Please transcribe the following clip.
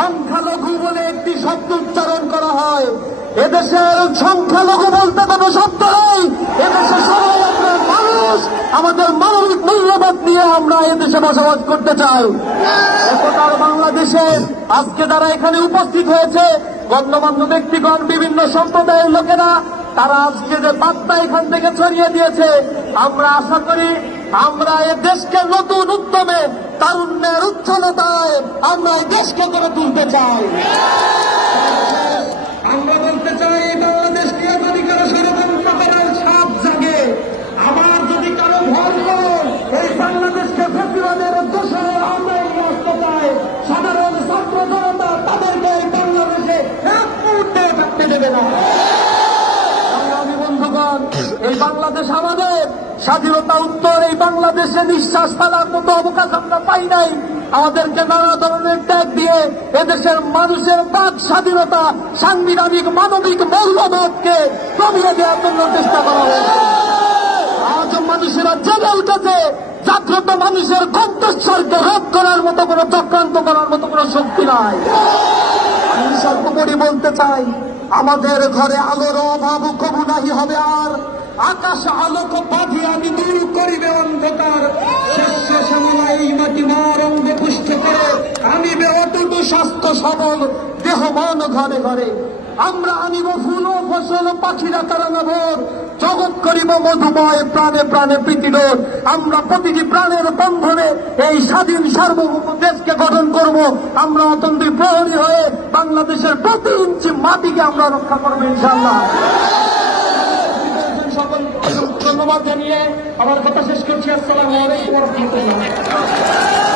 সংখ্যালঘু বলে একটি শব্দ উচ্চারণ করা হয়। এদেশের সংখ্যালঘু বলতে কোনো শব্দ নেই। এদেশে সবাই আমরা মানুষ, আমাদের মানবিক মূল্যবোধ নিয়ে আমরা এদেশে বসবাস করতে চাই। একতার বাংলাদেশে আজকে যারা এখানে উপস্থিত হয়েছে, গণ্যমান্য ব্যক্তিগণ, বিভিন্ন সম্প্রদায়ের লোকেরা, তারা আজকে যে বার্তা এখান থেকে ছড়িয়ে দিয়েছে, আমরা আশা করি আমরা এ দেশকে নতুন উদ্যমে, তারুণ্যের উচ্ছলতায় আমরা এই দেশকে গড়ে তুলতে চাই। আমরা বলতে চাই, এই বাংলাদেশকে যদি কারো ষড়যন্ত্র করার ছাপ জাগে, আমার যদি কারো ভয় করে এই বাংলাদেশকে ফেসিবাদের দোষরের আওতায় নিয়ে আসতে চায়, সাধারণ ছাত্র জনতা তাদেরকে এই বাংলাদেশে এক মুহূর্তে থাকতে দেবে না। বন্ধুগণ, এই বাংলাদেশ আমাদের, স্বাধীনতা উত্তর এই বাংলাদেশে নিঃশ্বাস ফেলার মতো অবকাশ আমরা পাই নাই। আমাদেরকে নানা ধরনের ত্যাগ দিয়ে এদেশের মানুষের বাক স্বাধীনতা, সাংবিধানিক মানবিক মূল্যবোধকে কমিয়ে দেওয়ার জন্য চেষ্টা করা হয়েছে। আজ মানুষেরা জেগে উঠেছে, জাগ্রত মানুষের কণ্ঠস্বরকে রোধ করার মতো কোনো চক্রান্ত করার মতো কোনো শক্তি নাই। আমি সর্বোপরি বলতে চাই, আমাদের ঘরে আলোর অভাব কবু নাহি হবে আর, আকাশ আলোক বাঁধি আমি দূর করিবে অন্ধকার, শেষ এই মাটি মার অঙ্গ পুষ্ট করে আমি বেহটুকু স্বাস্থ্য সবল দেহ মন ঘরে ঘরে। আমরা আনিব ফুল ও ফসল, পাখিরা তারানা ভোর, জগৎ করিব মধুময়, প্রাণে প্রাণে প্রীতিলোর। আমরা প্রতিটি প্রাণের বন্ধনে এই স্বাধীন সার্বভৌম দেশকে গঠন করব। আমরা অতন্ত্রী প্রহরী হয়ে বাংলাদেশের প্রতি ইঞ্চি মাটিকে আমরা রক্ষা করবো ইনশাআল্লাহ। সকল ধন্যবাদ জানিয়ে আমার কথা শেষ করছি। আসসালামু আলাইকুম ওয়া রাহমাতুল্লাহ।